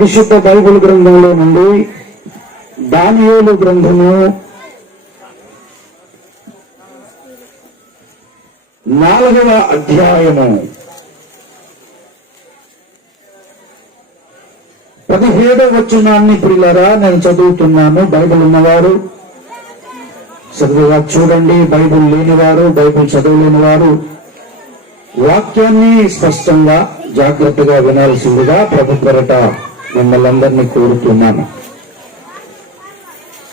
పరిశుద్ధ బైబిల్ గ్రంథంలో నుండి దానియేలు గ్రంథము 4వ అధ్యాయము 17వ వచనాన్ని ప్రియులారా నేను చదువుతున్నాను. బైబిల్ ఉన్నవారు చదువుగా చూడండి, బైబిల్ లేనివారు, బైబిల్ చదవలేని వారు వాక్యాన్ని స్పష్టంగా జాగ్రత్తగా వినాల్సిందిగా ప్రభు కొరట మిమ్మల్ని అందరినీ కోరుతున్నాను.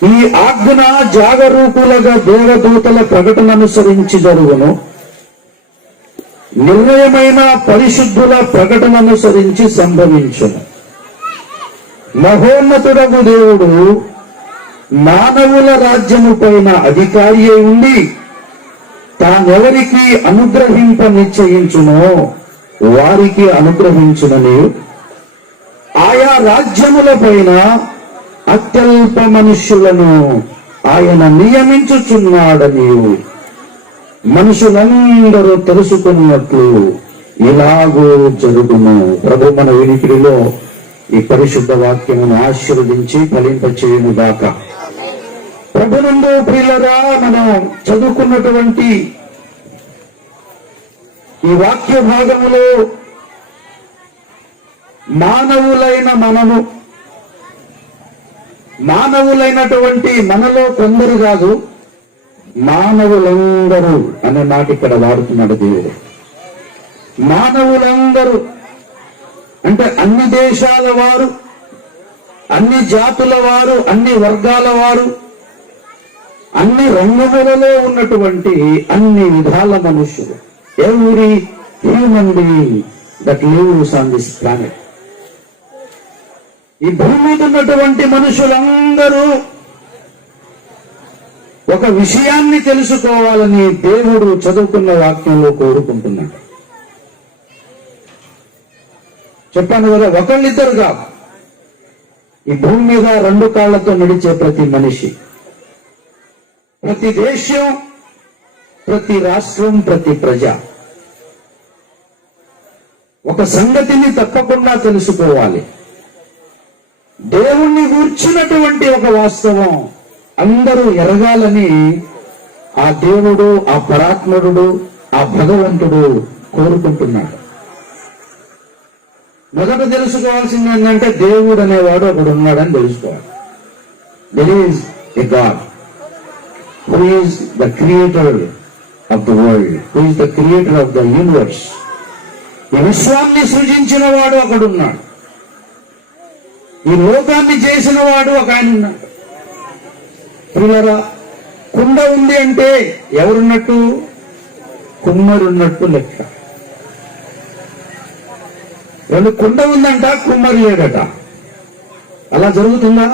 ఈ ఆజ్ఞ జాగరూకులుగా దేవదూతల ప్రకటన అనుసరించి జరుగును, నిర్ణయమైన పరిశుద్ధుల ప్రకటన అనుసరించి సంభవించును. మహోన్నతుడగు దేవుడు మానవుల రాజ్యము పైన అధికారి అయి ఉండి తానెవరికి అనుగ్రహింప నిశ్చయించునో వారికి అనుగ్రహించునని ఆయా రాజ్యముల పైన అత్యల్ప మనుష్యులను ఆయన నియమించుచున్నాడని మనుషులందరూ తెలుసుకున్నట్లు ఇలాగూ జరుగును. ప్రభు మన వినికిడిలో ఈ పరిశుద్ధ వాక్యమును ఆశీర్వదించి ఫలింపచేయును గాక. ప్రభునందు ప్రియులరా, మనం చదువుకున్నటువంటి ఈ వాక్య భాగములో మానవులైనటువంటి మనలో కొందరు కాదు, మానవులందరూ అనే మాట ఇక్కడ వాడుతున్నాడు దేవుడు. మానవులందరూ అంటే అన్ని దేశాల వారు, అన్ని జాతుల వారు, అన్ని వర్గాల వారు, అన్ని రంగములలో ఉన్నటువంటి అన్ని విధాల మనుషులు, every human being that lives on this planet. ఈ భూమి మీద ఉన్నటువంటి మనుషులందరూ ఒక విషయాన్ని తెలుసుకోవాలని దేవుడు చదువుకున్న వాక్యంలో కోరుకుంటున్నాడు. చెప్పాను కదా, ఒకళ్ళిద్దరు కాదు. ఈ భూమి మీద 2 కాళ్లతో నడిచే ప్రతి మనిషి, ప్రతి దేశం, ప్రతి రాష్ట్రం, ప్రతి ప్రజ ఒక సంగతిని తప్పకుండా తెలుసుకోవాలి. దేవుణ్ణి గూర్చినటువంటి ఒక వాస్తవం అందరూ ఎరగాలని ఆ దేవుడు, ఆ పరాత్మరుడు, ఆ భగవంతుడు కోరుకుంటున్నాడు. మొదట తెలుసుకోవాల్సింది ఏంటంటే దేవుడు అనేవాడు ఒకడు ఉన్నాడని తెలుసుకోవాలి. There is a God who is the creator of the world, who is the creator of the universe. ఈ విశ్వాన్ని సృజించిన వాడు ఒకడున్నాడు. ఈ లోకాన్ని చేసిన వాడు ఒక ఆయన ఉన్నాడు. పిల్లరా, కుండ ఉంది అంటే ఎవరున్నట్టు? కుమ్మరున్నట్టు లెక్క. రెండు కుండ ఉందంట, కుమ్మరి లేడట. అలా జరుగుతుందా?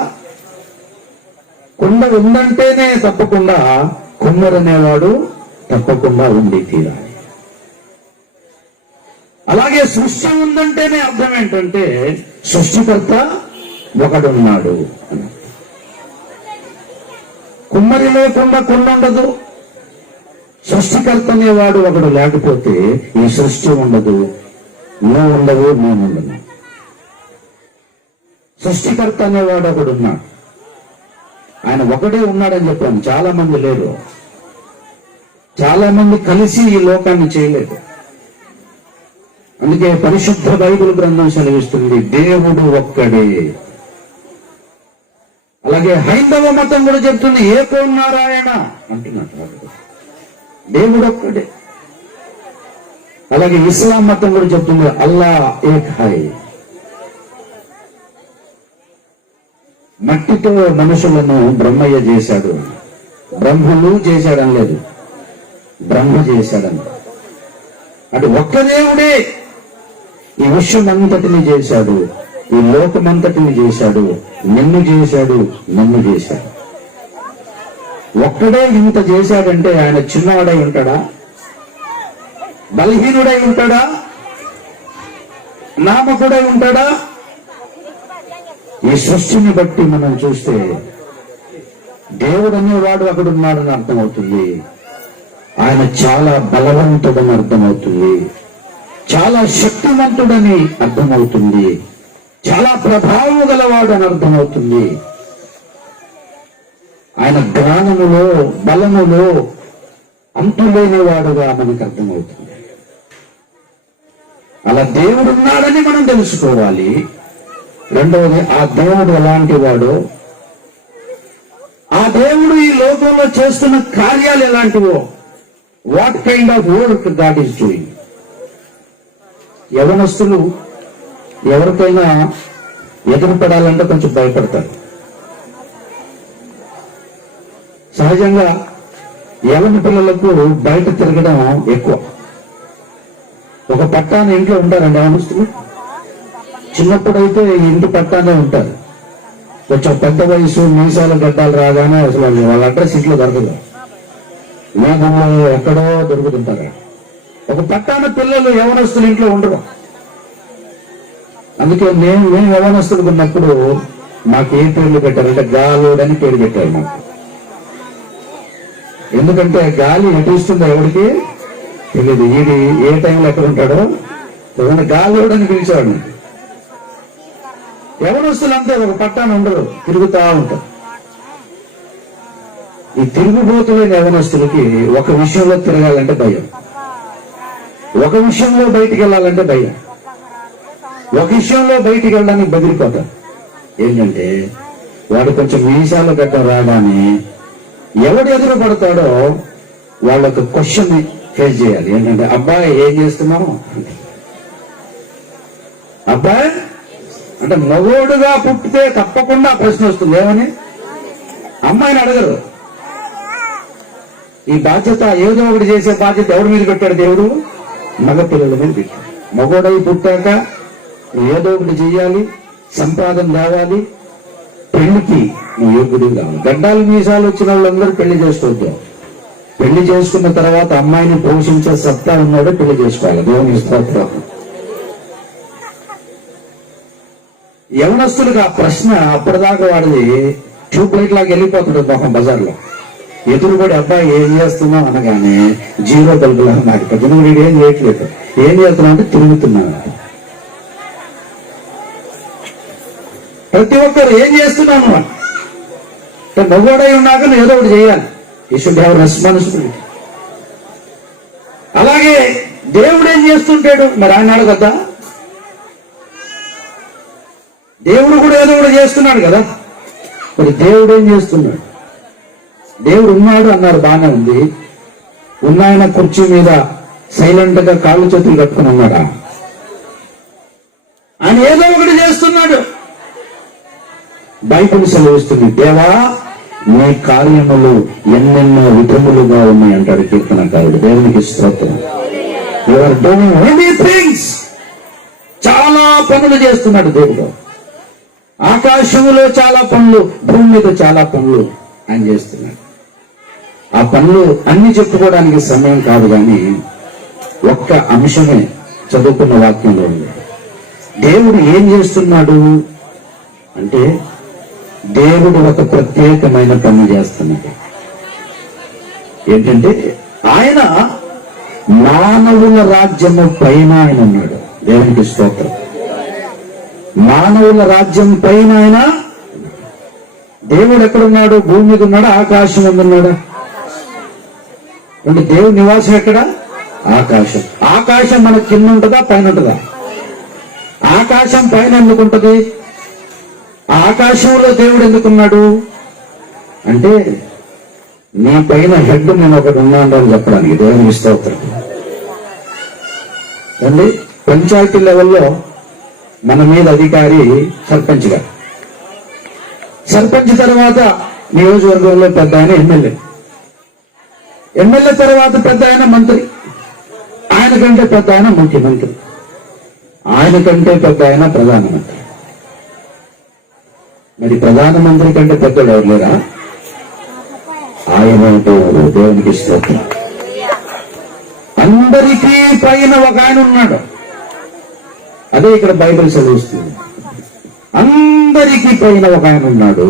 కుండ ఉందంటేనే తప్పకుండా కుమ్మరు అనేవాడు తప్పకుండా ఉండి తీరాలి. అలాగే సృష్టి ఉందంటేనే అర్థం ఏంటంటే సృష్టికర్త ఒకడున్నాడు అని. కుమ్మరి లేకుండా కుండ ఉండదు, సృష్టికర్త అనేవాడు ఒకడు లేకపోతే ఈ సృష్టి ఉండదు, నువ్వు ఉండవు, నేను ఉండను. సృష్టికర్త అనేవాడు ఒకడున్నాడు. ఆయన ఒకడే ఉన్నాడని చెప్పాను. చాలా మంది లేరు, చాలా మంది కలిసి ఈ లోకాన్ని చేయలేదు. అందుకే పరిశుద్ధ బైబిల్ గ్రంథం సెలవిస్తుంది దేవుడు ఒక్కడే. అలాగే హైందవ మతం కూడా చెప్తుంది ఏకో నారాయణ అంటున్నట్టు, దేవుడు ఒక్కడే. అలాగే ఇస్లాం మతం కూడా చెప్తుంది అల్లా ఏక్ హై. మట్టితో మనుషులను బ్రహ్మయ్య చేశాడు. బ్రహ్మలు చేశాడని లేదు, బ్రహ్మ చేశాడని. అటు ఒక్క దేవుడే ఈ విశ్వమంతటిని చేశాడు, ఈ లోకమంతటిని చేశాడు, నిన్ను చేశాడు, నన్ను చేశాడు. ఒక్కడే ఇంత చేశాడంటే ఆయన చిన్నవాడై ఉంటాడా? బలహీనుడై ఉంటాడా? నామకుడై ఉంటాడా? ఈ సృష్టిని బట్టి మనం చూస్తే దేవుడు అనేవాడు అక్కడున్నాడని అర్థమవుతుంది. ఆయన చాలా బలవంతుడని అర్థమవుతుంది, చాలా శక్తివంతుడని అర్థమవుతుంది, చాలా ప్రభావం గలవాడు అని అర్థమవుతుంది. ఆయన జ్ఞానములో బలములో అంతులేనివాడుగా మనకు అర్థమవుతుంది. అలా దేవుడు ఉన్నాడని మనం తెలుసుకోవాలి. రెండవది, ఆ దేవుడు ఎలాంటి వాడో, ఆ దేవుడు ఈ లోకంలో చేస్తున్న కార్యాలు ఎలాంటివో, what kind of work God is doing. యవనస్తులు ఎవరికైనా ఎదురుపడాలంటే కొంచెం భయపడతారు. సహజంగా యవన పిల్లలకు బయట తిరగడం ఎక్కువ. ఒక పట్టాన ఇంట్లో ఉంటారండి యవనస్తులు. చిన్నప్పుడైతే ఇంటి పట్టానే ఉంటారు. కొంచెం పెద్ద వయసు, మీసాల గడ్డాలు రాగానే అసలు వాళ్ళ అడ్రస్ ఇంట్లో దొరకదు. వీధుల్లో ఎక్కడో దొరుకుతుంటారు. ఒక పట్టాన పిల్లలు యవనస్తులు ఇంట్లో ఉండరు. అందుకే మేము యవనస్తులు ఉన్నప్పుడు మాకు ఏ పేర్లు పెట్టారంటే గాలుడని పేరు పెట్టారు మాకు. ఎందుకంటే గాలి ఎటు ఇస్తుందో ఎవరికి తెలియదు. ఈడి ఏ టైంలో ఎక్కడ ఉంటాడో ఏదైనా గాలుడని పిలిచేవాడు. యవనస్తులు అంతే ఒక పట్టాన ఉండరు, తిరుగుతా ఉంటారు. ఈ తిరుగుబోతులైన యవనస్తులకి ఒక విషయంలో తిరగాలంటే భయం, ఒక విషయంలో బయటికి వెళ్ళాలంటే భయం, ఒక విషయంలో బయటికి వెళ్ళడానికి బెదిరిపోతారు. ఏంటంటే వాడు కొంచెం మీసాలు గట్ట రాగానే ఎవడు ఎదురు పడతాడో వాళ్ళకు క్వశ్చన్ ఫేస్ చేయాలి. ఏంటంటే, అబ్బాయి ఏం చేస్తున్నావు? అబ్బాయి అంటే మగోడుగా పుట్టితే తప్పకుండా ప్రశ్న వస్తుంది. ఏమని? అమ్మాయిని అడగరు. ఈ బాధ్యత ఏదో ఒకటి చేసే బాధ్యత ఎవరి మీద పెట్టాడు దేవుడు? మగ పిల్లల మీద పెట్టాడు. మగోడై పుట్టాక ఏదో ఒకటి చెయ్యాలి, సంపాదన రావాలి, పెళ్లికి యోగ్యుడు కావాలి. గడ్డాలు మీసాలు వచ్చిన వాళ్ళందరూ పెళ్లి చేసుకోవద్దాం. పెళ్లి చేసుకున్న తర్వాత అమ్మాయిని పోషించే సత్తా ఉన్నాడో పెళ్లి చేసుకోవాలి. దేవుని స్తోత్రం. యవనస్తులకు ఆ ప్రశ్న అప్పటిదాకా వాడిది ట్యూబ్ లైట్ లాగా వెళ్ళిపోతుంది మొహం బజార్లో. ఎదురుబడి అబ్బాయి ఏం చేస్తున్నావు అనగానే జీరో బల్బులా మారిపోతుంది. వీడు ఏం చేయట్లేదు. ఏం చేస్తున్నావు అంటే తిరుగుతున్నాను. ప్రతి ఒక్కరు ఏం చేస్తున్నాను అంటే మగోడై ఉన్నాక నువ్వు ఏదో ఒకటి చేయాలి. You should have responsibility. అలాగే దేవుడు ఏం చేస్తుంటాడు? మరి ఆయన అడగద్దా? దేవుడు కూడా ఏదో ఒకటి చేస్తున్నాడు కదా. మరి దేవుడు ఏం చేస్తున్నాడు? దేవుడు ఉన్నాడు అన్నారు, బాగానే ఉంది. ఉన్నాయన కుర్చీ మీద సైలెంట్ గా కాళ్ళు చేతులు కట్టుకుని ఉన్నాడా? ఆయన ఏదో ఒకటి చేస్తున్నాడు. బైబిల్ సెలవిస్తుంది, దేవా నీ కార్యములు ఎన్నెన్నో విధములుగా ఉన్నాయి అంటాడు కీర్తనకారుడు. దేవునికి స్తోత్రం. You are doing many things. చాలా పనులు చేస్తున్నాడు దేవుడు. ఆకాశములో చాలా పనులు, భూమి మీద చాలా పనులు ఆయన చేస్తున్నాడు. ఆ పనులు అన్ని చెప్పుకోవడానికి సమయం కాదు, కానీ ఒక్క అంశమే చదువుకున్న వాక్యంలో ఉంది. దేవుడు ఏం చేస్తున్నాడు అంటే, దేవుడు ఒక ప్రత్యేకమైన పని చేస్తున్నాడు. ఏంటంటే, ఆయన మానవుల రాజ్యము పైన ఆయన ఉన్నాడు. దేవునికి స్తోత్రం. మానవుల రాజ్యం పైన ఆయన. దేవుడు ఎక్కడున్నాడు? భూమి మీద ఉన్నాడా? ఆకాశం మీద ఉన్నాడా? అంటే దేవుడి నివాసం ఎక్కడ? ఆకాశం. ఆకాశం మన కింద ఉంటుందా పైన ఉంటుందా? ఆకాశం పైన ఎందుకుంటది? ఆకాశంలో దేవుడు ఎందుకున్నాడు అంటే, నీ పైన హెడ్ నేను ఒకటి ఉన్నాను అని చెప్పడానికి. దేవునికి స్తోత్రం. అండి, పంచాయతీ లెవెల్లో మన మీద అధికారి సర్పంచ్ గారు. సర్పంచ్ తర్వాత నియోజకవర్గంలో పెద్ద ఆయన ఎమ్మెల్యే. ఎమ్మెల్యే తర్వాత పెద్ద ఆయన మంత్రి. ఆయన కంటే పెద్ద ఆయన ముఖ్యమంత్రి. ఆయన కంటే పెద్ద ఆయన ప్రధానమంత్రి. మరి ప్రధానమంత్రి కంటే పెద్దడు ఎవరు లేరా? ఆయన దేవునికి స్తోత్రం. అందరికీ పైన ఒక ఆయన ఉన్నాడు. అదే ఇక్కడ బైబిల్ చదివిస్తుంది. అందరికీ పైన ఒక ఆయన ఉన్నాడు,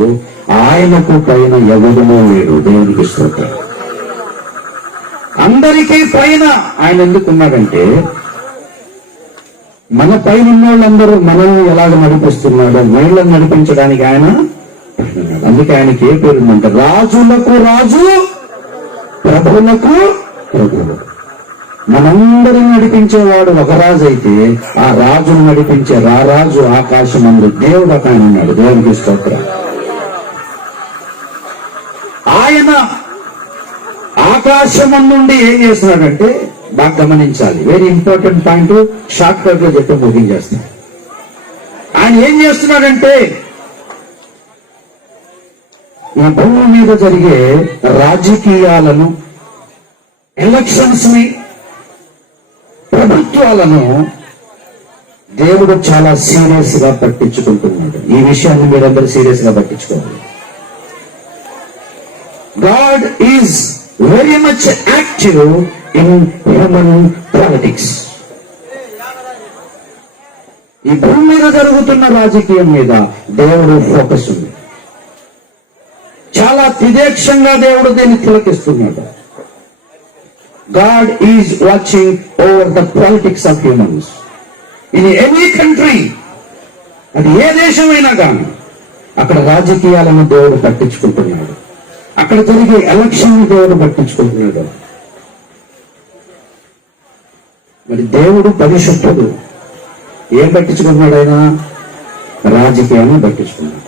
ఆయనకు పైన ఎవడనూ లేడు. దేవునికి స్తోత్రం. అందరికీ పైన ఆయన ఎందుకున్నాడంటే, మన పైన ఉన్న వాళ్ళందరూ మనల్ని ఎలాగ నడిపిస్తున్నాడో మనల్ని నడిపించడానికి ఆయన పుట్టినాడు. అందుకే ఆయనకి ఏ పేరు ఉందంటే రాజులకు రాజు, ప్రభువులకు ప్రభువు. మనందరిని నడిపించేవాడు ఒక రాజు అయితే, ఆ రాజును నడిపించే రారాజు ఆకాశమందు దేవుడు ఒక ఆయన ఉన్నాడు. దేవునికి స్తోత్రం. ఆయన ఆకాశం నుండి ఏం చేస్తున్నాడంటే, బాగా గమనించాలి, very important point, short cut లో చెప్పి ముగించేస్తాడు. ఆయన ఏం చేస్తున్నాడంటే, ఈ భూమి మీద జరిగే రాజకీయాలను, ఎలక్షన్స్ ని, ప్రభుత్వాలను దేవుడు చాలా సీరియస్ గా పట్టించుకుంటున్నాడు. ఈ విషయాన్ని మీరందరూ సీరియస్ గా పట్టించుకోవాలి. God is very much active in human politics. ఈ భూమి మీద జరుగుతున్న రాజకీయం మీద దేవుడు ఫోకస్ ఉంది. చాలా తిదేక్షంగా దేవుడు దీన్ని తిలకిస్తున్నాడు. God is watching over the politics of humans. In any country, అది ఏ దేశమైనా కానీ అక్కడ రాజకీయాలను దేవుడు పట్టించుకుంటున్నాడు. అక్కడ జరిగే ఎలక్షన్ దేవుడు పట్టించుకుంటున్నాడు. మరి దేవుడు పరిశుద్ధుడు. ఏం పట్టించుకున్నాడు ఆయన? రాజకీయాలను పట్టించుకున్నాడు.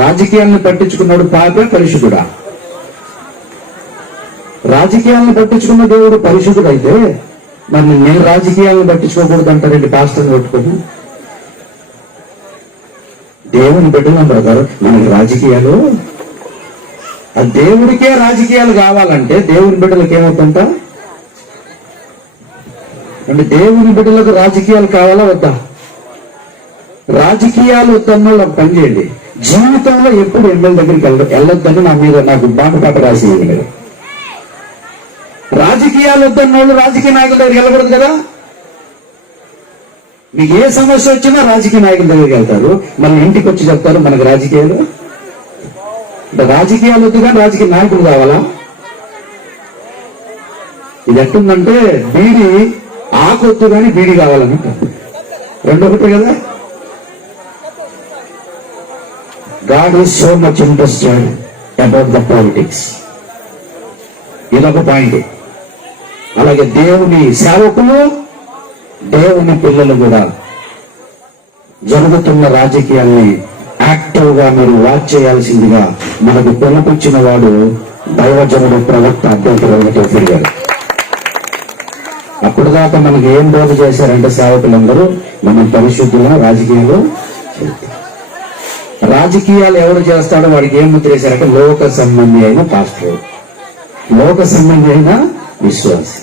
రాజకీయాలను పట్టించుకున్నాడు పాపే పరిశుద్ధుడా? రాజకీయాలను పట్టించుకున్న దేవుడు పరిశుద్ధుడు అయితే మరి నేను రాజకీయాలను పట్టించుకోకూడదు అంటారండి పాస్టర్ని పట్టుకొని. దేవుని బిడ్డలు బ్రదర్, మనకి రాజకీయాలు, ఆ దేవుడికే రాజకీయాలు కావాలంటే దేవుని బిడ్డలకు ఏమవుతుంట అంటే, దేవుని బిడ్డలకు రాజకీయాలు కావాలా వద్దా? రాజకీయాలు వద్దన్న వాళ్ళు పని చేయండి, జీవితంలో ఎప్పుడు ఎమ్మెల్యే దగ్గరికి వెళ్ళొద్దని నా మీద నాకు బాటపాట రాసి ఇవ్వలేదు. రాజకీయాలు వద్దన్న వాళ్ళు రాజకీయ నాయకుల దగ్గరికి వెళ్ళకూడదు కదా. మీకు ఏ సమస్య వచ్చినా రాజకీయ నాయకుల దగ్గరికి వెళ్తారు, మళ్ళీ ఇంటికి వచ్చి చెప్తారు మనకు రాజకీయాలు. రాజకీయాలు వద్దు కానీ రాజకీయ నాయకులు కావాలా? ఇది ఎట్టుందంటే బీడి ఆకొద్దు కానీ బీడి కావాలని, రెండు ఒకటే కదా. God is so much interested about the politics. ఇదొక పాయింట్. అలాగే దేవుని సేవకులు, దేవుని పిల్లలు కూడా జరుగుతున్న రాజకీయాల్ని యాక్టివ్ గా మీరు వాచ్ చేయాల్సిందిగా మనకు పిలుపుచ్చిన వాడు దైవజనుడు, ప్రవక్త అభ్యంతరం గారు. అప్పుడు దాకా మనకి ఏం బోధ చేశారంటే సేవకులందరూ మనం పరిశుద్ధుల రాజకీయాలు. రాజకీయాలు ఎవరు చేస్తాడో వాడికి ఏం ముద్ర వేశారంటే లోక సంబంధి అయిన పాస్టర్, లోక సంబంధి అయిన విశ్వాసి.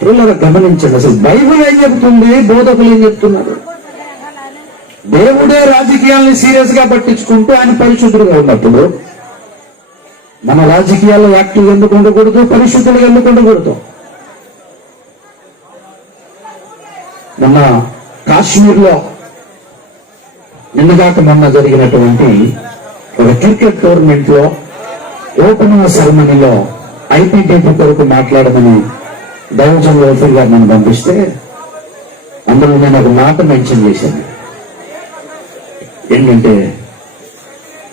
పిల్లలు గమనించండి, అసలు బైబిల్ ఏం చెప్తుంది, బోధకులు ఏం చెప్తున్నారు? దేవుడే రాజకీయాల్ని సీరియస్ గా పట్టించుకుంటూ ఆయన పరిశుద్ధులుగా ఉన్నప్పుడు మన రాజకీయాల్లో యాక్టివ్ ఎందుకు ఉండకూడదు, పరిశుద్ధులుగా ఎందుకు ఉండకూడదు? మొన్న కాశ్మీర్లో నిన్నగాక మొన్న జరిగినటువంటి ఒక క్రికెట్ టోర్నమెంట్ లో ఓపెనింగ్ సెరమనీలో ఐపీటీపీ కొరకు మాట్లాడమని దైవజనులు ఓఫీర్ గారు నన్ను పంపిస్తే అందులో నేను ఒక మాట మెన్షన్ చేశాను. ఏంటంటే,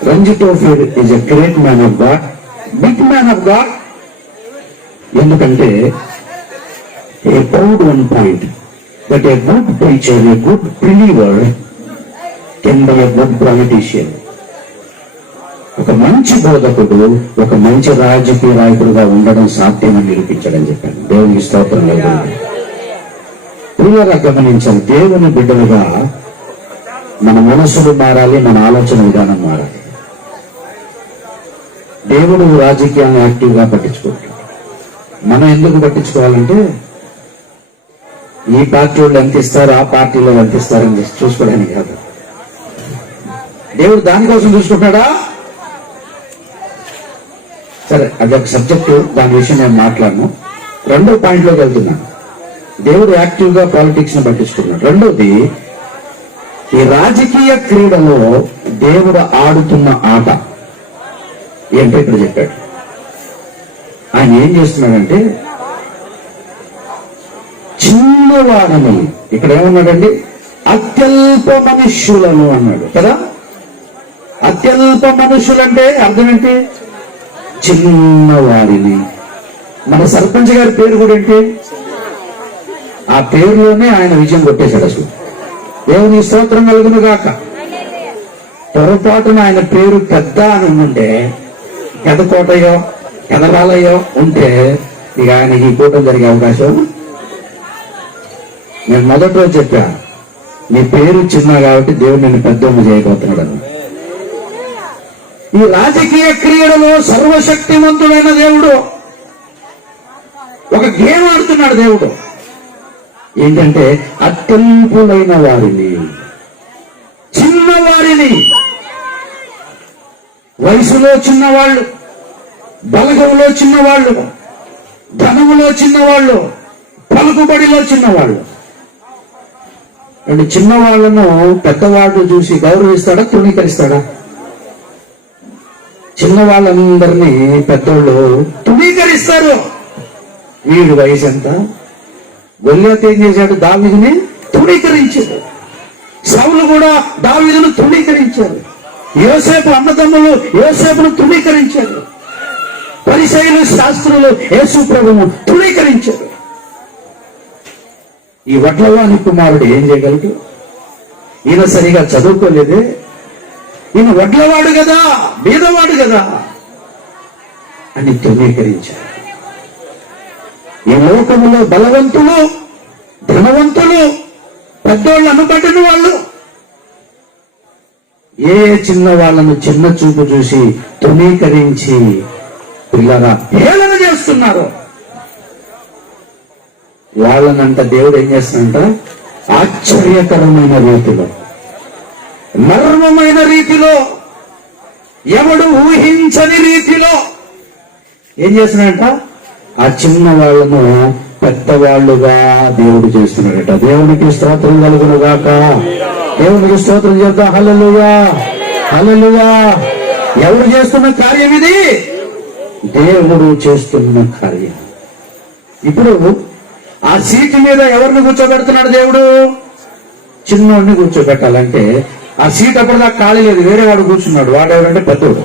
Ranjit Ophir is a great man of God, big man of God. ఎందుకంటే a proud one point that a good preacher, a good believer can be a good politician. ఒక మంచి బోధకుడు ఒక మంచి రాజకీయ నాయకుడుగా ఉండడం సాధ్యమని నిరూపించడం చెప్పాను. దేవునికి స్తోత్రం. ప్రియులారా గమనించాలి, దేవుని బిడ్డలుగా మన మనసులు మారాలి, మన ఆలోచన విధానం మారాలి. దేవుడు రాజకీయాన్ని యాక్టివ్ గా పట్టించుకుంటాడు. మనం ఎందుకు పట్టించుకోవాలంటే ఈ పార్టీ వాళ్ళు ఎంత ఇస్తారు, ఆ పార్టీలో ఎంత ఇస్తారని చూసుకోవడానికి కాదు. దేవుడు దానికోసం చూసుకుంటాడా? సరే, అదొక సబ్జెక్టు, దాని విషయం నేను మాట్లాడను. రెండో పాయింట్లోకి వెళ్తున్నాను. దేవుడు యాక్టివ్ గా పాలిటిక్స్ ని పట్టించుకున్నాడు. రెండోది, ఈ రాజకీయ క్రీడలో దేవుడు ఆడుతున్న ఆట ఏంటో ఇక్కడ చెప్పాడు. ఆయన ఏం చేస్తున్నాడంటే, చిన్నవారిని. ఇక్కడ ఏమన్నాడండి? అత్యల్ప మనుష్యులను అన్నాడు కదా. అత్యల్ప మనుషులంటే అర్థం ఏంటి? చిన్నవారిని. మన సర్పంచ్ గారి పేరు కూడా ఏంటి? ఆ పేరులోనే ఆయన విజయం కొట్టేశాడు. అసలు దేవుని స్తోత్రం కలుగును గాక. పొరపాటున ఆయన పేరు పెద్ద అని ఉంటే, పెదకోటయో పెదరాలయో ఉంటే ఇక ఆయనకి ఈ కూటం జరిగే అవకాశం. నేను మొదటి రోజు చెప్పా, నీ పేరు చిన్న కాబట్టి దేవుడు నిన్ను పెద్దమ్మ చేయబోతున్నాడు అని. ఈ రాజకీయ క్రీడలో సర్వశక్తివంతుడైన దేవుడు ఒక గేమ్ ఆడుతున్నాడు. దేవుడు ఏంటంటే అత్యల్పులైన వారిని, చిన్నవారిని, వయసులో చిన్నవాళ్ళు, బలగంలో చిన్నవాళ్ళు, ధనములో చిన్నవాళ్ళు, పలుకుబడిలో చిన్నవాళ్ళు. అంటే చిన్నవాళ్లను పెద్దవాళ్ళు చూసి గౌరవిస్తాడా, తృణీకరిస్తాడా? చిన్నవాళ్ళందరినీ పెద్దోళ్ళు తృణీకరిస్తారు. వీడి వయసు ఎంత? గొల్యాత్ ఏం చేశాడు? దావీదుని తృణీకరించాడు. సౌలు కూడా దావీదును తృణీకరించారు. యోసేపు అన్నదమ్ములు యోసేపును తృణీకరించారు. పరిసయ్యులు శాస్త్రులు యేసు ప్రభువును తృణీకరించారు. ఈ వడ్లవాని కుమారుడు ఏం చేయగలడు? ఈయన సరిగా చదువుకోలేదే, ఈయన వడ్లవాడు కదా, బీదవాడు కదా అని తృణీకరించారు. ఈ లోకములో బలవంతులు, ధనవంతులు, పెద్దోళ్ళు అనుకుంటున్న వాళ్ళు ఏ చిన్న వాళ్ళను చిన్న చూపు చూసి తృణీకరించి పిల్లగా హేళన చేస్తున్నారు. వాళ్ళనంట దేవుడు ఏం చేస్తానంట? ఆశ్చర్యకరమైన రీతిలో, మర్మమైన రీతిలో, ఎవడు ఊహించని రీతిలో ఏం చేస్తున్నాడంట? ఆ చిన్న వాళ్ళను పెద్దవాళ్లుగా దేవుడు చేస్తున్నాడట. దేవునికి స్తోత్రం కలుగును గాక. దేవునికి స్తోత్రం చేద్దాం. హల్లెలూయా, హల్లెలూయా. ఎవరు చేస్తున్న కార్యం ఇది? దేవుడు చేస్తున్న కార్యం. ఇప్పుడు ఆ సీటు మీద ఎవరిని కూర్చోబెడుతున్నాడు దేవుడు? చిన్నోడిని కూర్చోబెట్టాలంటే ఆ సీట్ అప్పటిదాకా ఖాళీ లేదు, వేరే వాడు కూర్చున్నాడు. వాడు ఎవరంటే పెద్దోడు.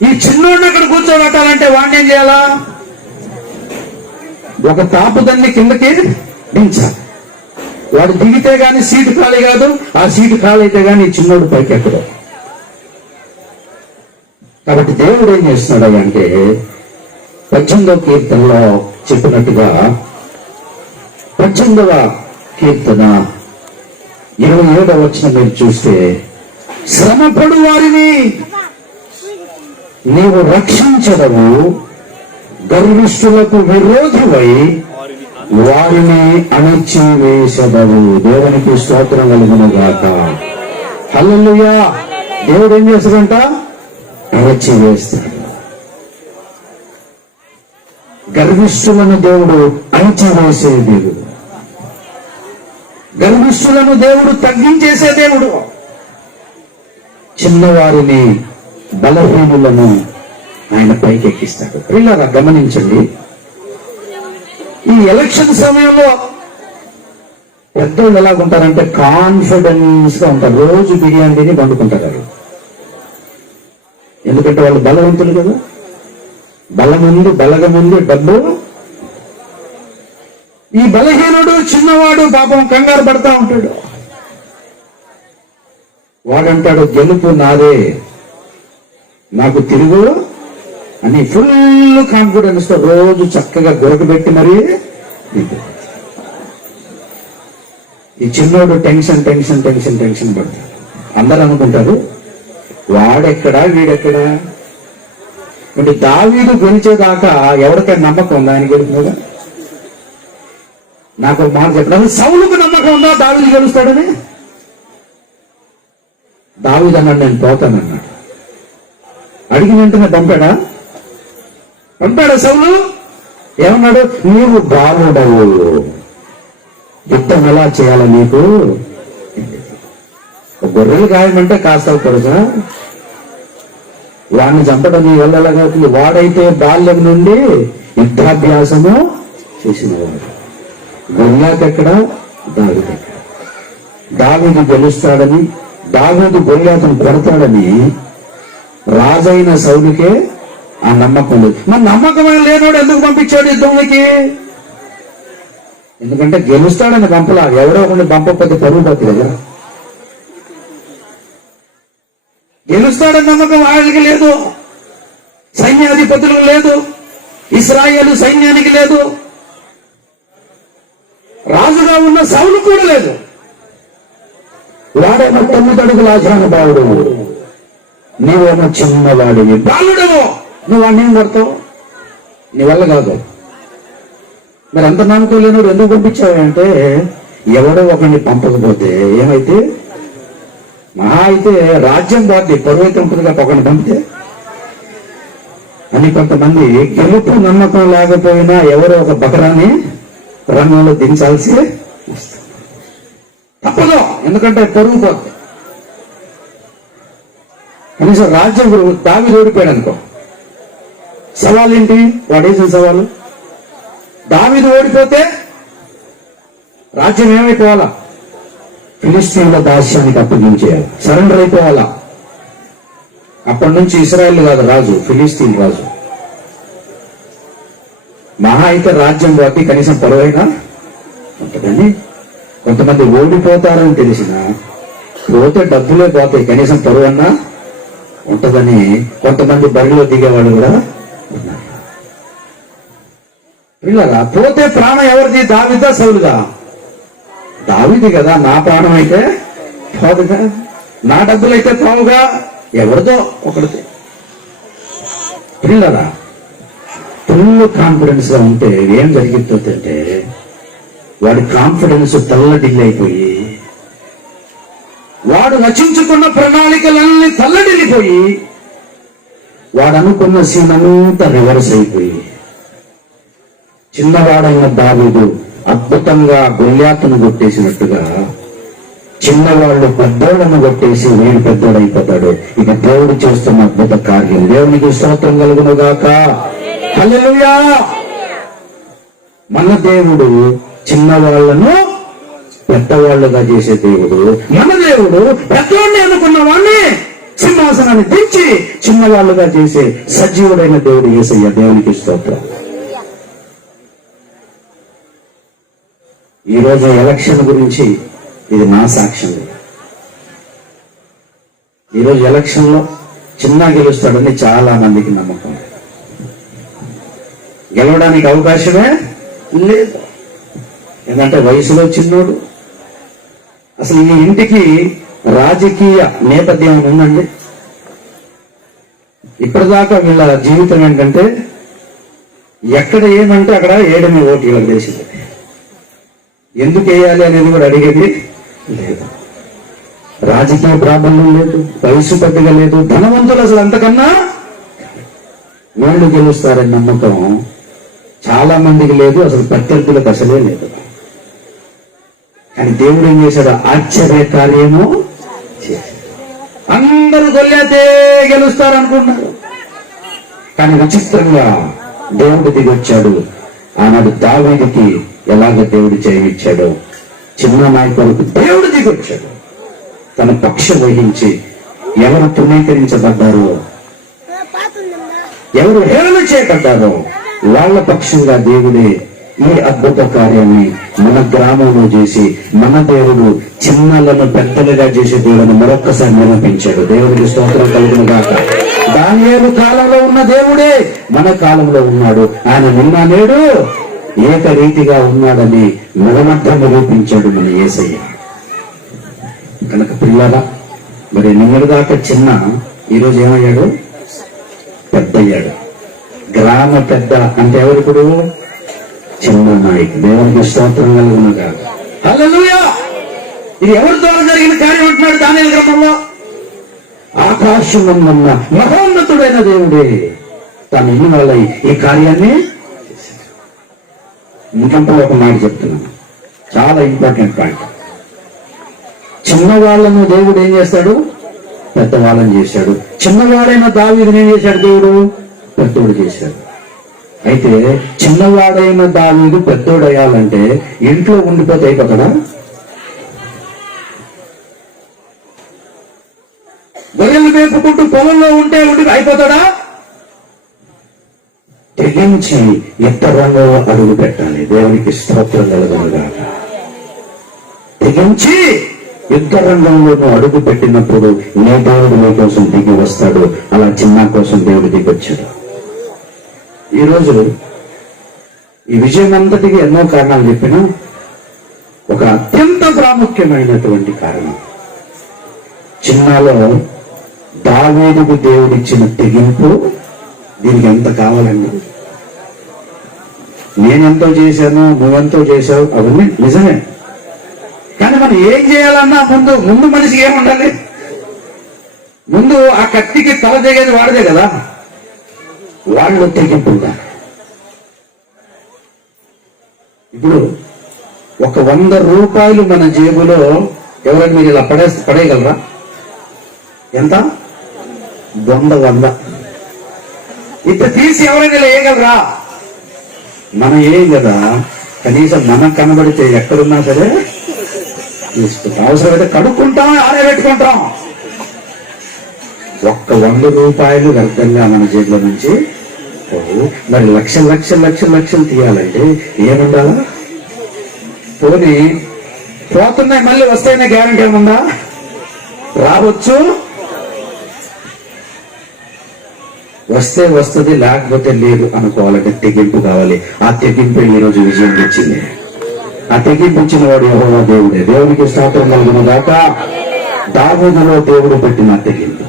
ఈ చిన్నోడిని అక్కడ కూర్చోబెట్టాలంటే వాడిని ఏం చేయాలా? ఒక తాపుదాన్ని కిందకి దించాలి. వాడు దిగితే గాని సీటు ఖాళీ కాదు, ఆ సీటు ఖాళీ అయితే గాని చిన్నోడు పైకి ఎక్కడు. కాబట్టి దేవుడు ఏం చేస్తున్నాడు అంటే 18వ కీర్తనలో చెప్పినట్టుగా 18వ కీర్తన 27వ వచనం మీరు చూస్తే, శ్రమపడు వారిని నీవు రక్షించదవు, గర్విష్ఠులకు విరోధమై వారిని అణచివేసెదవు. దేవునికి స్తోత్రం కలుగును గాక. హల్లెలూయా. దేవుడు ఏం చేస్తాడంట? అణచివేస్తాడు. గర్విష్ఠులను దేవుడు అణచివేసే దేవుడు, గర్విష్ఠులను దేవుడు తగ్గించేసే దేవుడు, చిన్నవారిని బలహీనులను ఆయన పైకెక్కిస్తాడు. పిల్లరా గమనించండి, ఈ ఎలక్షన్ సమయంలో పెద్దోళ్ళు ఎలాగుంటారంటే కాన్ఫిడెన్స్ గా ఉంటారు. రోజు బిర్యానీని వండుకుంటారు. ఎందుకంటే వాళ్ళు బలవంతులు కదా. బలముందు బలగముందు డబ్బు. ఈ బలహీనుడు చిన్నవాడు పాపం కంగారు పడతా ఉంటాడు. వాడంటాడు గెలుపు నాదే, నాకు తిరుగు అని ఫుల్ కాన్ఫిడెన్స్ తో రోజు చక్కగా గొరకబెట్టి మరి. ఈ చిన్నోడు టెన్షన్ టెన్షన్ టెన్షన్ టెన్షన్ పడతాడు. అందరూ అనుకుంటారు వాడెక్కడా వీడెక్కడా. అంటే దావీదు గెలిచేదాకా ఎవరికైనా నమ్మకం ఉందా ఆయన గెలుపుగా? నాకు ఒక మాట చెప్పడం, సౌలుకు నమ్మకం ఉందా దావీదు గెలుస్తాడని? దావీదు అన్నాడు నేను పోతానన్నాడు. అడిగిన వెంటనే పంపాడా? సౌలు ఏమన్నాడు? నీవు బాలుడవు, యుద్ధం ఎలా చేయాలి నీకు? గొర్రెలు గాయమంటే కాస్త పడుసా, వాడిని చంపడం నీ వల్ల ఎలాగవుతుంది? వాడైతే బాల్యం నుండి యుద్ధాభ్యాసము చేసినవాడు. గొల్యాత్ ఎక్కడ, దావీదు ఎక్కడ? దావీదు గెలుస్తాడని, దావీదు గొల్యాతును కొడతాడని రాజైన సౌలుకే ఆ నమ్మకం లేదు. మరి నమ్మకం లేనోడు ఎందుకు పంపించాడు యుద్ధంలోకి? ఎందుకంటే గెలుస్తాడని పంపలా, ఎవరో ఒకటి పంపకపోతే పరువు పోతుంది కదా. గెలుస్తాడని నమ్మకం వాళ్ళకి లేదు, సైన్యాధిపతులకు లేదు, ఇశ్రాయేలు సైన్యానికి లేదు, రాజుగా ఉన్న సౌలు కూడా లేదు. వాడేమో 9 అడుగుల ఆజానుభావుడు, నీవేమో చిన్నవాడివి, బాలుడేమో, నువ్వు వాడిని ఏం కొడతావు? నీ వల్ల కాదు. మరి అంత నమ్మకం లేనుడు ఎందుకు పంపించావంటే, ఎవడో ఒకరిని పంపకపోతే ఏమైతే మహా అయితే రాజ్యం పోద్ది, పరువైతే ఉంటుందిగా ఒకరిని పంపితే అని. కొంతమంది గెలుపు నమ్మకం లేకపోయినా ఎవరో ఒక బకరాన్ని రంగంలో దించాల్సి వస్తుంది, తప్పదు, ఎందుకంటే పరువు పోద్ది. కనీసం రాజ్యం దావీదు ఓడిపోయాడు అనుకో, సవాల్ ఏంటి? వాడు వేసిన సవాలు, దావీదు ఓడిపోతే రాజ్యం ఏమైపోవాలా? ఫిలిస్తీన్ల దాస్యానికి అప్పగించేయాలి, సరెండర్ అయిపోవాలా. అప్పటి నుంచి ఇశ్రాయేల్ కాదు రాజు, ఫిలిస్తీన్ రాజు. మహా అయితే రాజ్యం పోతే కనీసం పరువైనా ఉంటుందని. కొంతమంది ఓడిపోతారని తెలిసిన పోతే డబ్బులే పోతాయి, కనీసం పరువన్నా ఉంటుందని కొంతమంది బరిలో దిగేవాళ్ళు కూడా ఉన్నారు. పిల్లరా, పోతే ప్రాణం ఎవరిది? దావీదా సౌలుదా? దావీది కదా. నా ప్రాణం అయితే పోదుగా, నా డబ్బులైతే పోవుగా, ఎవరిదో ఒకరిది. పిల్లరా, ఫుల్ కాన్ఫిడెన్స్ గా ఉంటే ఏం జరిగిపోతుందంటే, వాడి కాన్ఫిడెన్స్ తల్లడిల్లిపోయి, వాడు రచించుకున్న ప్రణాళికలన్నీ తల్లడిల్లిపోయి, వాడు అనుకున్న సీన్ అంతా రివర్స్ అయిపోయి, చిన్నవాడైన దావీదు అద్భుతంగా గొల్యాతును కొట్టేసినట్టుగా చిన్నవాళ్ళు పెద్దోళ్ళను కొట్టేసి వీడు పెద్దోడైపోతాడు. ఇక దేవుడు చేస్తున్న అద్భుత కార్యం. దేవునికి స్తోత్రం కలుగును గాక. హల్లెలూయా. మన దేవుడు చిన్నవాళ్లను పెద్దవాళ్లుగా చేసే దేవుడు. మన దేవుడు పెద్దవాడిని అనుకున్న వాడిని సింహాసనాన్ని దించి చిన్నవాళ్లుగా చేసే సజీవుడైన దేవుడు యేసయ్య. దేవునికి స్తోత్రం. ఈరోజు ఎలక్షన్ గురించి ఇది నా సాక్ష్యం. ఈరోజు ఎలక్షన్ లో చిన్న గెలుస్తాడని చాలా మందికి నమ్మకం. గెలవడానికి అవకాశమే లేదు, ఎందుకంటే వయసులో చిన్నోడు. అసలు ఈ ఇంటికి రాజకీయ నేపథ్యం ఉందండి. ఇప్పటిదాకా వీళ్ళ జీవితం ఏంటంటే, ఎక్కడ ఏమంటే అక్కడ ఏడమి ఓటు వీళ్ళకి వేసింది. ఎందుకు వేయాలి అనేది కూడా అడిగేది లేదు. రాజకీయ ప్రాబల్యం లేదు, వయసు పెద్దగా లేదు, ధనవంతులు అసలు అంతకన్నా వీళ్ళు గెలుస్తారని నమ్మకం చాలా మందికి లేదు, అసలు ప్రత్యర్థులకు అసలే లేదు. కానీ దేవుడు ఏం చేశాడు? ఆశ్చర్య కార్యము చేశాడు. అందరూ గొల్యాతే గెలుస్తారనుకున్నారు, కానీ విచిత్రంగా దేవుడు దిగొచ్చాడు. ఆనాడు దావీదుకి ఎలాగ దేవుడు జయమిచ్చాడో, చిన్న నాయకులకు దేవుడు దిగొచ్చాడు. తన పక్షం వహించి ఎవరు తృణీకరించబడ్డారో, ఎవరు హేళన చేయబడ్డారో వాళ్ళ పక్షంగా దేవుడే ఈ అద్భుత కార్యాన్ని మన గ్రామంలో చేసి, మన దేవుడు చిన్నలను పెద్దలుగా చేసే దేవుడిని మరొక్కసారి నిరూపించాడు. దేవుడికి స్తోత్రం కలుగును గాక. దానియేలు కాలంలో ఉన్న దేవుడే మన కాలంలో ఉన్నాడు. ఆయన నిన్న నేడు ఏకరీతిగా ఉన్నాడని మరమధ్య నిరూపించాడు మన యేసయ్య. కనుక పిల్లల, మరి నిన్నటి దాకా చిన్న, ఈరోజు ఏమయ్యాడు? పెద్దయ్యాడు. గ్రామ పెద్ద అంటే ఎవరిప్పుడు? చిన్న నాయకు. దేవునికి స్తోత్రం కలుగునుగా. హల్లెలూయా. ఇది ఎవరి ద్వారా జరిగిన కార్యం అంటున్నాడు దానియేలు గ్రంథంలో? ఆకాశమున్న మహోన్నతుడైన దేవుడే తన ఇల్లు వల్ల ఈ కార్యాన్ని. ఇంకంటే ఒక మాట చెప్తున్నాను, చాలా ఇంపార్టెంట్ పాయింట్. చిన్నవాళ్లను దేవుడు ఏం చేస్తాడు? పెద్దవాళ్ళని చేశాడు. చిన్నవాడైన దావీదుని ఏం చేశాడు? దేవుడు పెద్దోడు చేశాడు. అయితే చిన్నవాడైన దావీదు పెద్దోడయ్యాలంటే ఇంట్లో ఉండిపోతే అయిపోతాడా? గొర్రెలు మేపుకుంటూ పొలంలో ఉంటే అయిపోతాడా? తెగించి యుద్ధరంగంలో అడుగు పెట్టాలి. దేవునికి స్తోత్రం కలుగునుగాక. తెగించి యుద్ధ రంగంలో అడుగు పెట్టినప్పుడు నీ దేవుడు నీ కోసం దిగి వస్తాడు. అలా చిన్న కోసం దేవుడు దిగొచ్చాడు. ఈరోజు ఈ విజయం అంతటికి ఎన్నో కారణాలు చెప్పినా ఒక అత్యంత ప్రాముఖ్యమైనటువంటి కారణం, చిన్నలో దావీదుకు దేవుడిచ్చిన తెగింపు. దీనికి ఎంత కావాలండి? నేనెంతో చేశాను, నువ్వెంతో చేశావు, అవన్నీ నిజమే. కానీ మనం ఏం చేయాలన్నా ముందు మనిషికి ఏముండాలి? ముందు ఆ కత్తికి తల తెగేది వాడిదే కదా. వాళ్ళు తెగింపు ఉండాలి. ఇప్పుడు ఒక 100 రూపాయలు మన జేబులో ఎవరైనా మీరు ఇలా పడేయగలరా? ఎంత? 100 ఇట్లా తీసి ఎవరైనా ఇలా వేయగలరా? మనం ఏం కదా, కనీసం మనకు కనబడితే ఎక్కడున్నా సరే తీసుకుంటాం. అవసరమైతే కడుక్కుంటాం, ఆరబెట్టుకుంటాం. ఒక్క 100 రూపాయలు వ్యర్థంగా మన జేబులో నుంచి మరి లక్షలు తీయాలంటే ఏముండాలా? పోనీ పోతున్నాయి మళ్ళీ వస్తాయనే గ్యారంటీ ఏముందా? రావచ్చు, వస్తే వస్తుంది, లేకపోతే లేదు అనుకోవాలంటే తెగింపు కావాలి. ఆ తెగింపు ఈరోజు విజయం తెచ్చింది. ఆ తెగింపు ఇచ్చిన వాడు యెహోవా దేవుడే. దేవునికి స్తోత్రం కలుగును గాక. దావీదులో దేవుడు పెట్టిన తెగింపు.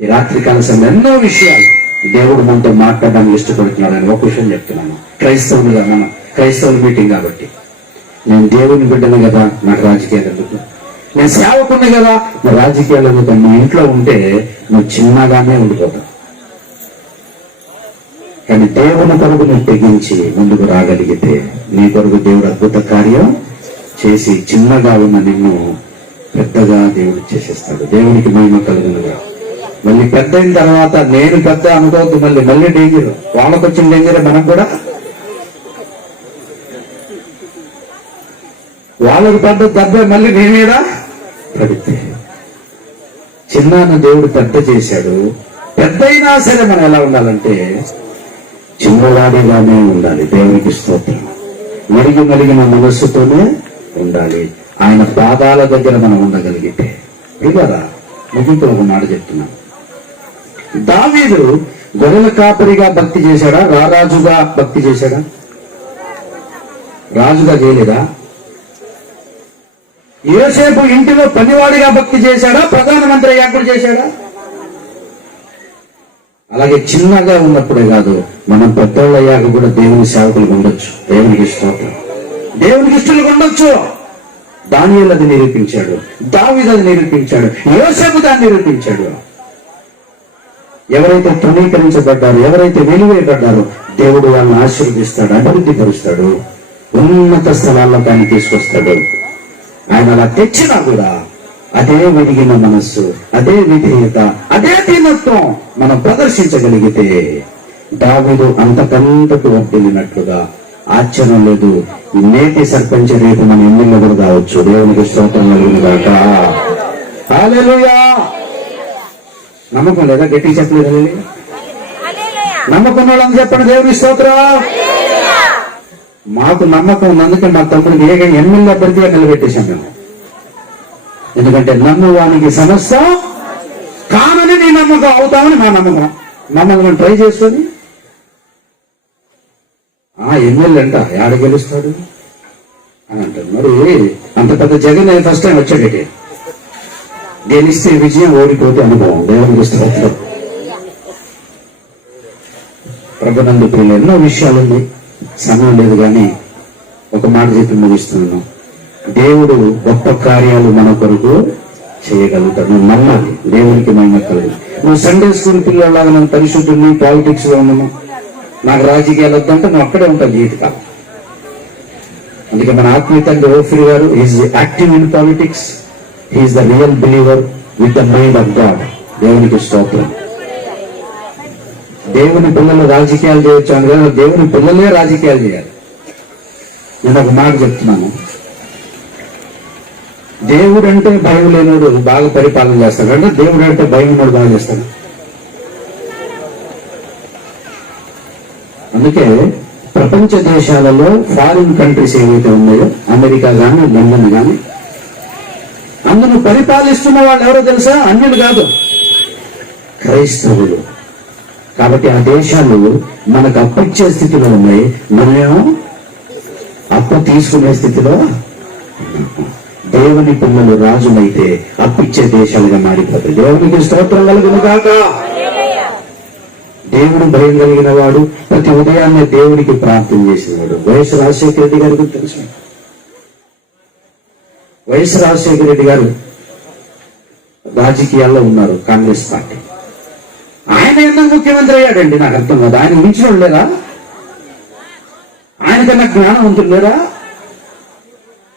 ఈ రాత్రికాల సమయం ఎన్నో విషయాలు దేవుడు మనతో మాట్లాడడానికి ఇష్టపడుతున్నాడని ఒక విషయం చెప్తున్నాను. క్రైస్తవులుగా మన క్రైస్తవుల మీటింగ్ కాబట్టి, నేను దేవుని బిడ్డను కదా, నాకు రాజకీయాలు ఎందుకు? నేను సేవకుని కదా, నా రాజకీయాలు ఎందుకు? నీ ఇంట్లో ఉంటే నువ్వు చిన్నగానే ఉండిపోతావు. కానీ దేవుని కొరకు నువ్వు తెగించి ముందుకు రాగలిగితే నీ కొరకు దేవుడు అద్భుత కార్యం చేసి చిన్నగా ఉన్న నిన్ను పెద్దగా దేవుడు చేసేస్తాడు. దేవునికి మహిమ కలుగునుగా. మళ్ళీ పెద్ద అయిన తర్వాత నేను పెద్ద అనుకోవద్దు. మళ్ళీ డేంజర్. వాళ్ళకు వచ్చిన డేంజర్ మనకు కూడా. వాళ్ళకు పెద్ద దెబ్బ మళ్ళీ నీ మీద పడితే. చిన్నాన్న దేవుడు పెద్ద చేశాడు. పెద్ద అయినా సరే మనం ఎలా ఉండాలంటే చిన్నవాడిగానే ఉండాలి. దేవునికి స్తోత్రం. మరిగిన మనస్సుతోనే ఉండాలి. ఆయన పాదాల దగ్గర మనం ఉండగలిగితే. ఇలారా ముగింపు ఒక మాట చెప్తున్నాం. దావీదు గొర్రెల కాపరిగా భక్తి చేశాడా? రారాజుగా భక్తి చేశాడా? రాజుగా చేయలేదా? యోసేపు ఇంటిలో పనివాడిగా భక్తి చేశాడా? ప్రధానమంత్రి అయ్యాకుడు చేశాడా? అలాగే చిన్నగా ఉన్నప్పుడే కాదు, మనం పెద్దోళ్ళు అయ్యాక కూడా దేవుని సేవకులుగా ఉండొచ్చు. దేవునికి స్తోత్రం. దేవునికి ఇష్టలుగా ఉండొచ్చు. దానియేలు అది నిరూపించాడు. దావీదు అది నిరూపించాడు. యోసేపు దాన్ని నిరూపించాడు. ఎవరైతే తృణీకరించబడ్డారో, ఎవరైతే వెలివేయబడ్డారో దేవుడు వాళ్ళని ఆశీర్వదిస్తాడు, అభివృద్ధి పరుస్తాడు, ఉన్నత స్థలాల్లో దాన్ని తీసుకొస్తాడు. ఆయన అలా తెచ్చినా కూడా అదే వెలిగిన మనస్సు, అదే విధేయత, అదే దీనత్వం మనం ప్రదర్శించగలిగితే దావీదు అంతకంతకు వర్ధిల్లినట్లుగా ఆశ్చర్యం లేదు. నేటి సర్పంచ్ రేపు మన ఎమ్మెల్యే కూడా కావచ్చు. దేవునికి స్తోత్రం కలుగును గాక. హల్లెలూయా. నమ్మకం లేదా? గట్టి చెప్పలేదు. నమ్మకం వాళ్ళని చెప్పండి. దేవుని స్తోత్రం. మాకు నమ్మకం ఉన్నందుకే మా తమ్ముడికి ఏక ఎమ్మెల్యే అభ్యర్థిగా నిలబెట్టేశాం మేము. ఎందుకంటే నమ్మువానికి సమస్య కానని నీ నమ్మకం అవుతామని మా నమ్మకం. నమ్మకం ట్రై చేసుకొని ఎమ్మెల్యే అంట ఆడ గెలుస్తాడు అని అంటారు. మరి అంత పెద్ద జగన్ ఫస్ట్ టైం వచ్చాడటే. గెలిస్తే విజయం, ఓడిపోతే అనుభవం. దేవునికి స్తోత్రం. ప్రభునందు ప్రియులు, ఎన్నో విషయాలుంది, సమయం లేదు. కానీ ఒక మాట చెప్పి ముగిస్తున్నాను. దేవుడు గొప్ప కార్యాలు మన కొరకు చేయగలుగుతాడు. నువ్వు నమ్మాలి. దేవునికి మహిమ కలుగు. నువ్వు సండే స్కూల్ పిల్లలాగా నేను పరిశుద్ధుని, పాలిటిక్స్ లో ఉన్నాను, నాకు రాజకీయాలు వద్దంటే నువ్వు అక్కడే ఉంటావు జీవితకాలం. అందుకే మన ఆత్మీయ తండ్రి ఓఫిర్ గారు is active in politics. He's the real believer with the mind of God. దేవునికి స్తోత్రం. దేవుని పిల్లలు రాజకీయాలు చేయొచ్చు అని కదా, దేవుని పిల్లలే రాజకీయాలు చేయాలి. నేను ఒక మాట చెప్తున్నాను, దేవుడు అంటే భయం లేనోడు బాగా పరిపాలన చేస్తాడు, అంటే దేవుడు అంటే భయం ఉన్నోడు బాగా చేస్తాడు. అందుకే ప్రపంచ దేశాలలో ఫారిన్ కంట్రీస్ ఏవైతే ఉన్నాయో, అమెరికా కానీ లండన్ కానీ, అందును పరిపాలిస్తున్న వాళ్ళు ఎవరో తెలుసా? అన్యులు కాదు, క్రైస్తవులు. కాబట్టి ఆ దేశాలు మనకు అప్పిచ్చే స్థితిలో ఉన్నాయి, మనమేమో అప్పు తీసుకునే స్థితిలో. దేవుని పిల్లలు రాజులైతే అప్పిచ్చే దేశాలుగా మారిపోతాయి. దేవునికి స్తోత్రం కలుగును గాక. దేవుడు భయం కలిగిన వాడు, ప్రతి ఉదయాన్నే దేవుడికి ప్రార్థన చేసేవాడు. వైఎస్ రాజశేఖర రెడ్డి గారి గురించి తెలుసు. వైఎస్ రాజశేఖర రెడ్డి గారు రాజకీయాల్లో ఉన్నారు, కాంగ్రెస్ పార్టీ. ఆయన ఎందుకు ముఖ్యమంత్రి అయ్యాడండి నాకు అర్థం కాదు. ఆయన మించిన వాళ్ళు లేరా? ఆయనకన్నా జ్ఞానవంతులు లేరా?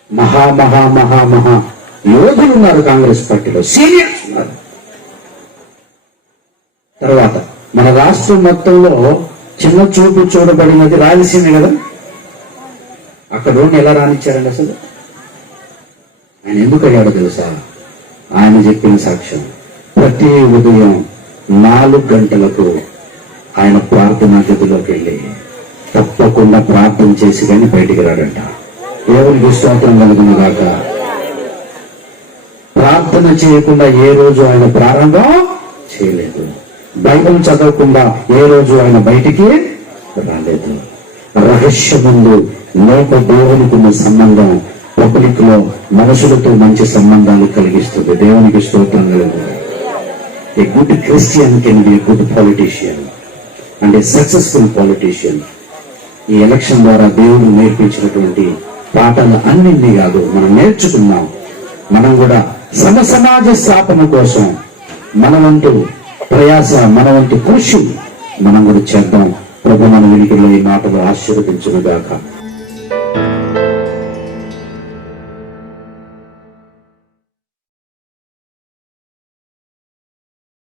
మహా మహా మహా మహా యోధులు ఉన్నారు కాంగ్రెస్ పార్టీలో, సీనియర్స్ ఉన్నారు. తర్వాత మన రాష్ట్రం మొత్తంలో చిన్న చూపు చూడబడినది రాయలసీమ కదా. అక్కడ ఎలా రానిచ్చారండి అసలు? ఆయన ఎందుకు అయ్యాడో తెలుసా? ఆయన చెప్పిన సాక్ష్యం, ప్రతి ఉదయం 4 గంటలకు ఆయన ప్రార్థనా గదిలోకి వెళ్ళి తప్పకుండా ప్రార్థన చేసి కానీ బయటికి రాడంట. దేవునికి స్తోత్రం కలుగును గాక. ప్రార్థన చేయకుండా ఏ రోజు ఆయన ప్రారంభం చేయలేదు. బైబిల్ చదవకుండా ఏ రోజు ఆయన బయటికి రాలేదు. రహస్యముందు లోక దేవునికి ఉన్న సంబంధం పబ్లిక్ లో మనుషులతో మంచి సంబంధాలు కలిగిస్తుంది. దేవునికి స్తోత్రం కలుగును. A good Christian can be a good politician and a successful politician. ఈ ఎలక్షన్ ద్వారా దేవుడు నేర్పించినటువంటి పాఠాలు అన్నింటి కాదు, మనం నేర్చుకున్నాం. మనం కూడా సమాజ స్థాపన కోసం మన వంతు ప్రయాస, మన వంతు కృషి మనం కూడా చేద్దాం. ప్రభు మన వినికిలో ఈ మాటలు ఆశీర్వదించును గాక.